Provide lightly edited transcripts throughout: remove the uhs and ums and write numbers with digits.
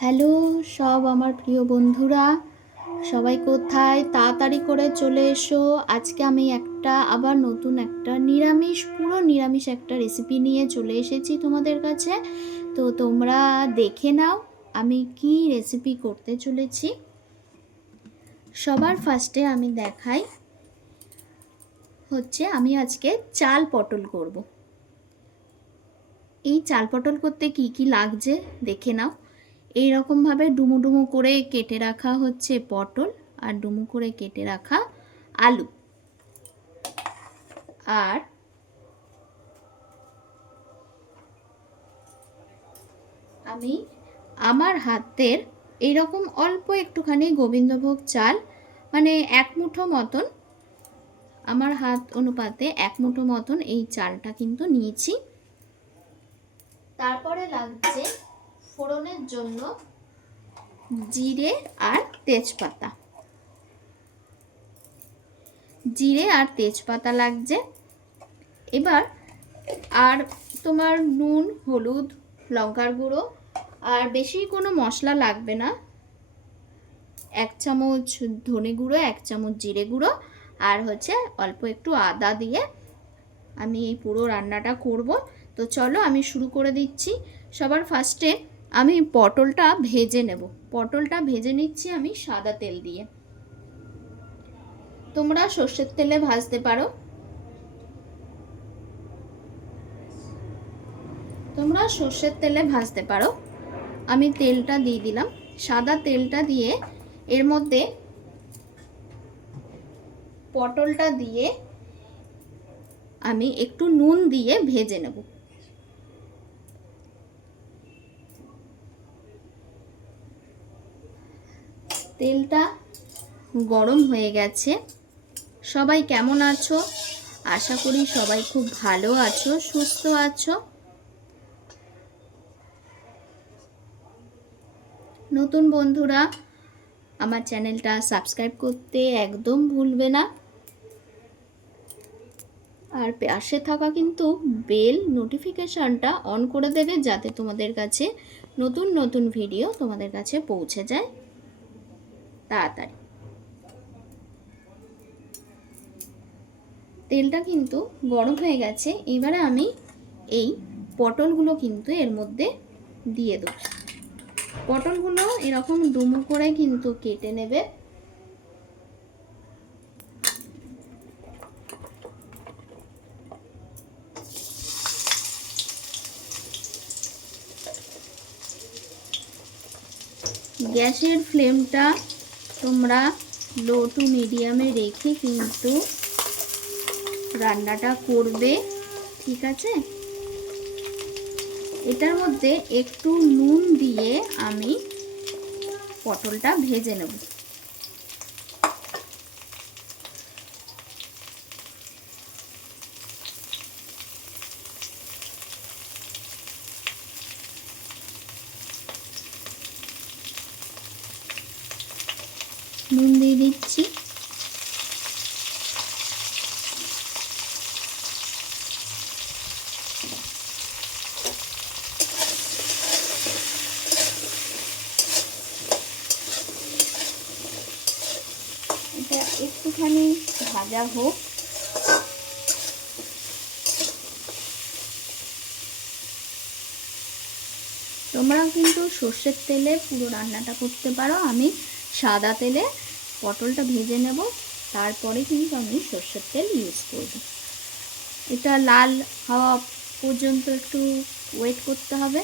Hello সব আমার প্রিয় বন্ধুরা, সবাই কোথায়? তাড়াতাড়ি করে চলে এসো। আজকে আমি আবার নতুন একটা পুরো নিরামিষ একটা রেসিপি নিয়ে চলে এসেছি তোমাদের কাছে। তো তোমরা দেখে নাও আমি কি রেসিপি করতে চলেছি। সবার ফার্স্টে আমি দেখাই আমি আজকে চাল পটল করব। এই চাল পটল করতে কি কি লাগছে দেখে নাও। এই রকম ভাবে ডুমো ডুমো করে কেটে রাখা হচ্ছে পটল, আর ডুমো করে কেটে রাখা আলু। আর আমি আমার হাতের এইরকম অল্প একটুখানি গোবিন্দভোগ চাল, মানে এক মুঠো মতন, আমার হাত অনুপাতে এক মুঠো মতন এই চালটা কিন্তু নিয়েছি। তারপরে লাগছে ফোড়নের জন্য জিরে আর তেজপাতা। জিরে আর তেজপাতা লাগছে। এবার আর তোমার নুন, হলুদ, লঙ্কার গুঁড়ো আর বেশি কোনো মশলা লাগবে না। 1 চামচ ধনে গুঁড়ো, 1 চামচ জিরে গুঁড়ো আর অল্প একটু আদা দিয়ে আমি এই পুরো রান্নাটা করব। তো চলো আমি শুরু করে দিচ্ছি। সবার ফার্স্টে আমি পটলটা ভেজে নেব। পটলটা ভেজে নিচ্ছি আমি সাদা তেল দিয়ে। তোমরা সর্ষের তেলে ভাজতে পারো। আমি তেলটা দিয়ে দিলাম। সাদা তেলটা দিয়ে এর মধ্যে পটলটা দিয়ে আমি একটু নুন দিয়ে ভেজে নেব। তেলটা গরম হয়ে গেছে। সবাই কেমন আছো? আশা করি সবাই খুব ভালো আছো, সুস্থ আছো। নতুন বন্ধুরা আমার চ্যানেলটা সাবস্ক্রাইব করতে একদম ভুলবে না। আর পাশে থাকা কিন্তু বেল নোটিফিকেশনটা অন করে দেবে, যাতে তোমাদের কাছে নতুন নতুন ভিডিও তোমাদের কাছে পৌঁছে যায় তাড়াতাড়ি। তেলটা কিন্তু গরম হয়ে গেছে। এবারে আমি এই পটলগুলো কিন্তু এর মধ্যে দিয়ে দেব। পটলগুলো এরকম ডুমো করে কিন্তু কেটে নেবে। গ্যাসের ফ্লেমটা তোমরা লো টু মিডিয়ামে রেখে কিন্তু রান্নাটা করবে, ঠিক আছে? এটার মধ্যে একটু নুন দিয়ে আমি পটলটা ভেজে নেব। নুন দিয়ে দিচ্ছি। এটা একটুখানি ভাজা হোক। তোমরা কিন্তু সর্ষের তেলে পুরো রান্নাটা করতে পারো। আমি সাদা তেলে পটলটা ভেজে নেব, তারপরে কিন্তু আমি সর্ষের তেল ইউজ করব। এটা লাল হওয়া পর্যন্ত একটু ওয়েট করতে হবে।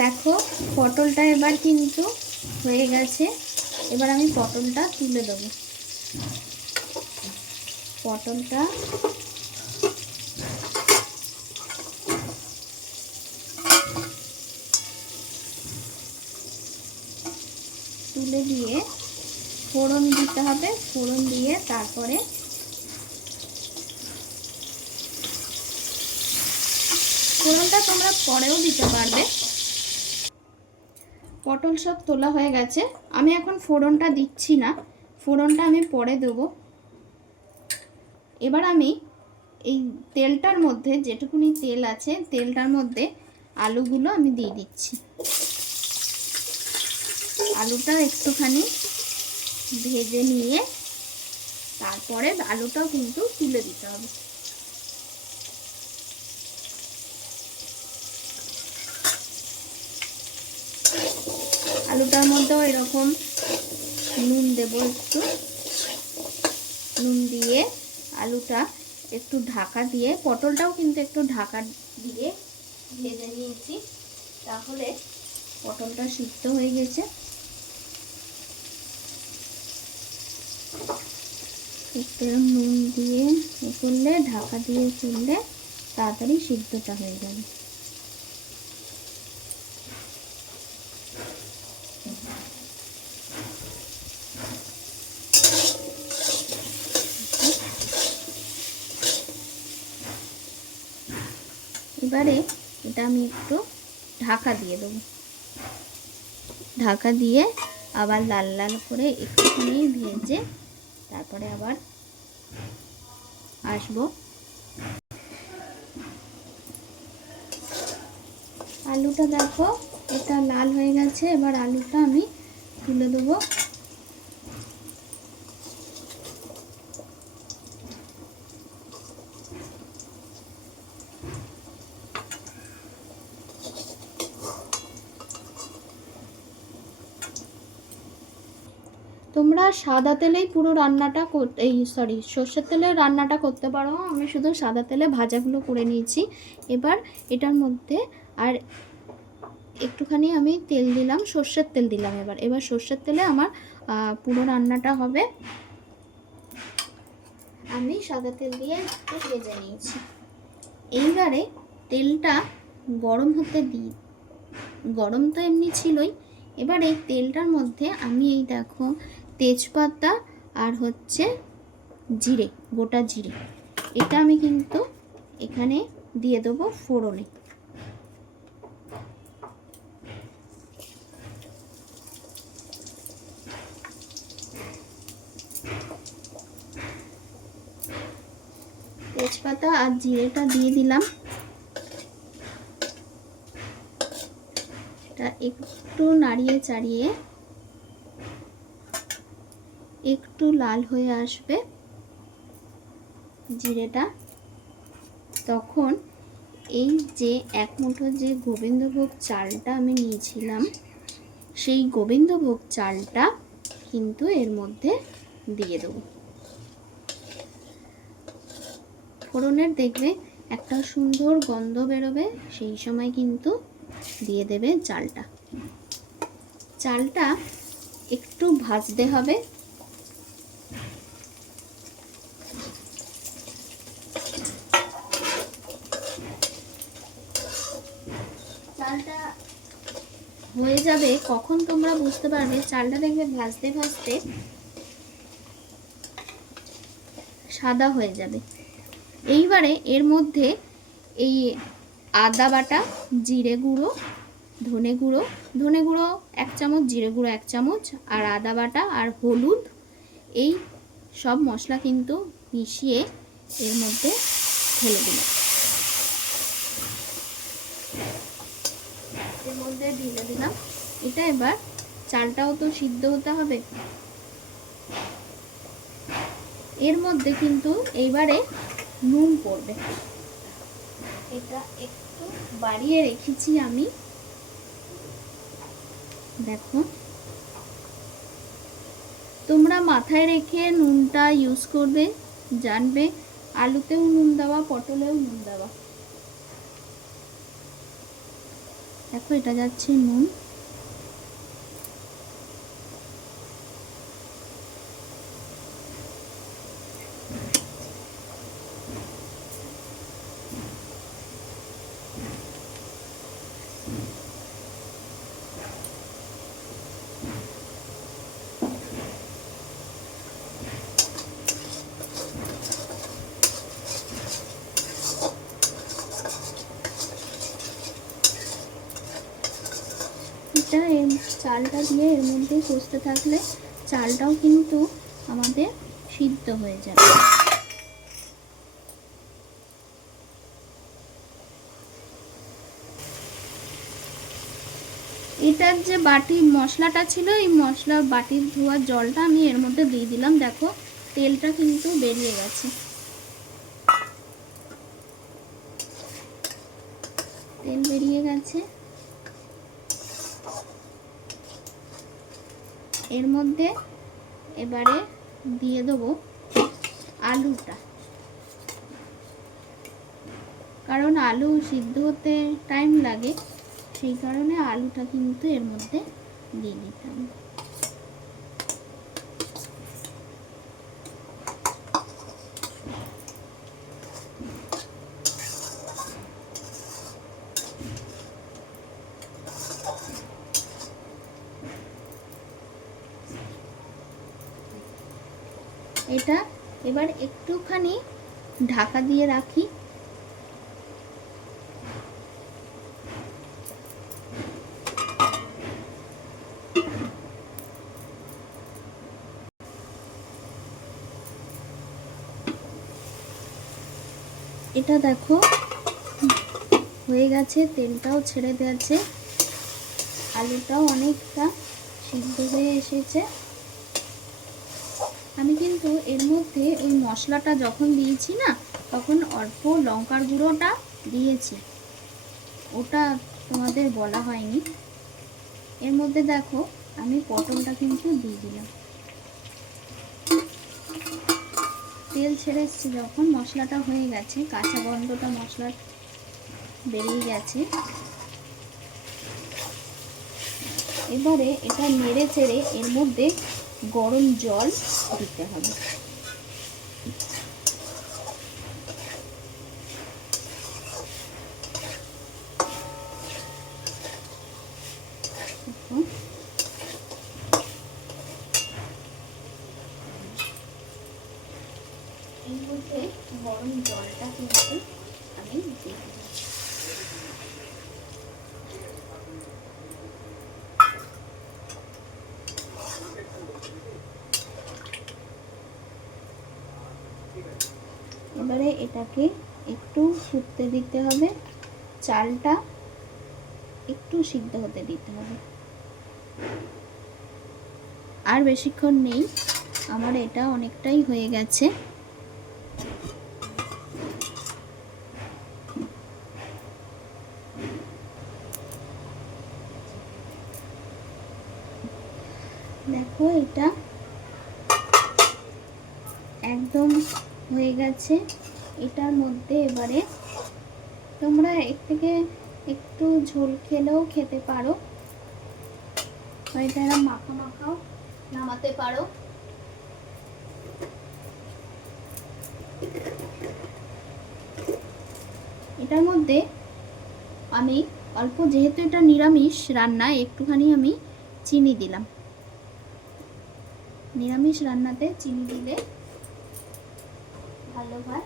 দেখো পটলটা এবার কিন্তু হয়ে গেছে। এবার আমি পটলটা তুলে দেব। পটলটা তুলে দিয়ে ফোড়ন দিতে হবে। ফোড়ন দিয়ে তারপরে ফোড়নটা তোমরা পরেও দিতে পারবে। পটল সব তোলা হয়ে গেছে। আমি এখন ফোড়নটা দিচ্ছি না, ফোড়নটা আমি পরে দেবো। এবার আমি এই তেলটার মধ্যে, যেটুকুনি তেল আছে তেলটার মধ্যে আলুগুলো আমি দিয়ে দিচ্ছি। আলুটা একটুখানি ভেজে নিয়ে তারপরে আলুটাও কিন্তু তুলে দিতে হবে। আলুটার মধ্যেও এরকম নুন দেব, একটু নুন দিয়ে আলুটা একটু ঢাকা দিয়ে, পটলটাও কিন্তু একটু ঢাকা দিয়ে ভেজে নিয়েছি, তাহলে পটলটা সিদ্ধ হয়ে গেছে। একটু নুন দিয়ে করলে, ঢাকা দিয়ে করলে তাড়াতাড়ি সিদ্ধটা হয়ে যাবে। এবারে এটা আমি একটু ঢাকা দিয়ে দেবো। ঢাকা দিয়ে আবার লাল লাল করে একটুখানি ভেজে তারপরে আবার আসবো। আলুটা দেখো এটা লাল হয়ে গেছে, এবার আলুটা আমি তুলে দেবো। তোমরা সাদা তেলেই পুরো রান্নাটা সর্ষের তেলে রান্নাটা করতে পারো। আমি শুধু সাদা তেলে ভাজাগুলো করে নিয়েছি। এবার এটার মধ্যে আর একটুখানি আমি তেল দিলাম, সর্ষের তেল দিলাম। এবার সর্ষের তেলে আমার পুরো রান্নাটা হবে। আমি সাদা তেল দিয়ে একটু ভেজে নিয়েছি। এইবারে তেলটা গরম হতে দিই, গরম তো এমনি ছিলই। এবার এই তেলটার মধ্যে আমি এই দেখো তেজপাতা আর হচ্ছে জিরে, গোটা জিরে, এটা আমি কিন্তু এখানে দিয়ে দেবো ফোড়নে। তেজপাতা আর জিরেটা দিয়ে দিলাম। এটা একটু নাড়িয়ে চাড়িয়ে একটু লাল হয়ে আসবে জিরেটা, তখন এই যে এক মুঠো যে গোবিন্দভোগ চালটা আমি নিয়েছিলাম, সেই গোবিন্দভোগ চালটা কিন্তু এর মধ্যে দিয়ে দেবো। ফোড়নের দেখবে একটা সুন্দর গন্ধ বেরোবে, সেই সময় কিন্তু দিয়ে দেবে চালটা। চালটা একটু ভাজতে হবে। চালটা হয়ে যাবে কখন তোমরা বুঝতে পারবে, চালটা দেখবে ভাজতে ভাজতে সাদা হয়ে যাবে। এইবারে এর মধ্যে এই আদা বাটা, জিরে গুঁড়ো, ধনে গুঁড়ো 1 চামচ, জিরে গুঁড়ো 1 চামচ, আর আদা বাটা আর হলুদ, এই সব মশলা কিন্তু মিশিয়ে এর মধ্যে ঢেলে দিলাম। এর মধ্যে ঢেলে দিলাম। এটা এবার চালটাও তো সিদ্ধ হতে হবে। এর মধ্যে কিন্তু এইবারে নুন পড়বে। এটা একটু বাড়িয়ে রেখেছি আমি, দেখো। তোমরা মাথায় রেখে নুনটা ইউজ করবে, জানবে আলুতেও নুন দেওয়া, পটলেও নুন দেওয়া। দেখো এটা যাচ্ছে নুন। এটা চালটা দিয়ে এর মধ্যে কষতে থাকলে চালটাও কিন্তু আমাদের সিদ্ধ হয়ে যাবে। এটার যে বাটি মশলাটা ছিল, এই মশলা বাটির ধোয়ার জলটা আমি এর মধ্যে দিয়ে দিলাম। দেখো তেলটা কিন্তু বেরিয়ে গেছে। তেল বেরিয়ে গেছে। এর মধ্যে এবারে দিয়ে দেবো আলুটা, কারণ আলু সিদ্ধ হতে টাইম লাগে, সেই কারণে আলুটা কিন্তু এর মধ্যে দিয়ে দিতাম। এটা এবার একটুখানি ঢাকা দিয়ে রাখি। এটা দেখো হয়ে গেছে, তেলটাও ছেড়ে দিয়েছে, আলুটাও অনেকটা সিদ্ধ হয়ে এসেছে। আমি কিন্তু এর মধ্যে ওই মশলাটা যখন দিয়েছি না, তখন অল্প লঙ্কার গুঁড়োটা দিয়েছি, ওটা তোমাদের বলা হয়নি। এর মধ্যে দেখো আমি পটলটা কিন্তু দিয়ে দিলাম। তেল ছেড়ে এসছে যখন, মশলাটা হয়ে গেছে, কাঁচা গন্ধটা মশলার বেরিয়ে গেছে। এবারে এটা নেড়ে চেড়ে এর মধ্যে গরম জল দিতে হবে। এর মধ্যে গরম জলটা কিন্তু আমি দিয়ে দিই। এবারে এটাকে একটু ফুটতে দিতে হবে, চালটা একটু সিদ্ধ হতে দিতে হবে। আর বেশিক্ষণ নেই, আমার এটা অনেকটাই হয়ে গেছে। দেখো এটা একদম হয়ে গেছে। এটার মধ্যে এবারে তোমরা এর থেকে একটু ঝোল খেলেও খেতে পারো, এটা মাখা মাখাও নামাতে পারো। এটার মধ্যে আমি অল্প, যেহেতু এটা নিরামিষ রান্না, একটুখানি আমি চিনি দিলাম। নিরামিষ রান্নাতে চিনি দিলে ভালো হয়।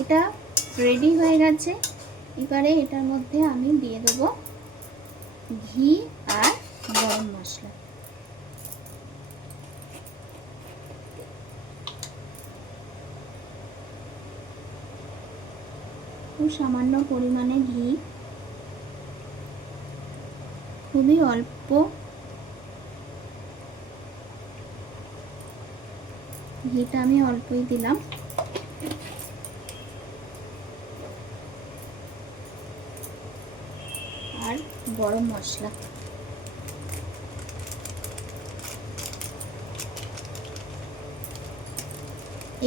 এটা রেডি হয়ে গেছে। এবারে এটার মধ্যে আমি দিয়ে দেবো ঘি আর গরম মশলা। খুব সামান্য পরিমাণে ঘি, খুবই অল্প ঘিটা আমি অল্পই দিলাম। আর গরম মশলা।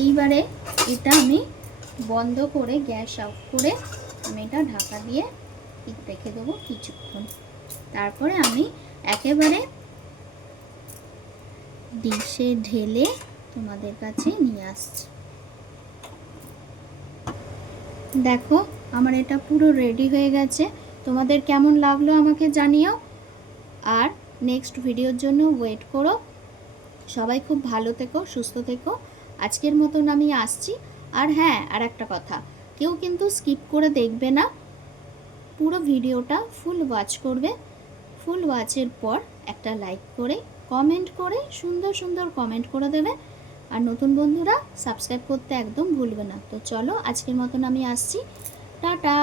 এইবারে এটা আমি বন্ধ করে, গ্যাস অফ করে আমি এটা ঢাকা দিয়ে রেখে দেবো কিছুক্ষণ। তারপরে আমি একেবারে ডিশে ঢেলে তোমাদের কাছে নিয়ে আসছি। দেখো আমার এটা পুরো রেডি হয়ে গেছে। তোমাদের কেমন লাগলো আমাকে জানিও, আর নেক্সট ভিডিওর জন্য ওয়েট করো। সবাই খুব ভালো থেকো, সুস্থ থেকো। আজকের মতন আমি আসছি। আর হ্যাঁ, আর একটা কথা, কেউ কিন্তু স্কিপ করে দেখবে না, পুরো ভিডিওটা ফুল ওয়াচ করবে। ফুল ওয়াচের পর একটা লাইক করে, কমেন্ট করে, সুন্দর সুন্দর কমেন্ট করে দেবে। আর নতুন বন্ধুরা সাবস্ক্রাইব করতে একদম ভুলবে না। তো চলো আজকের মতন আমি আসছি, টাটা।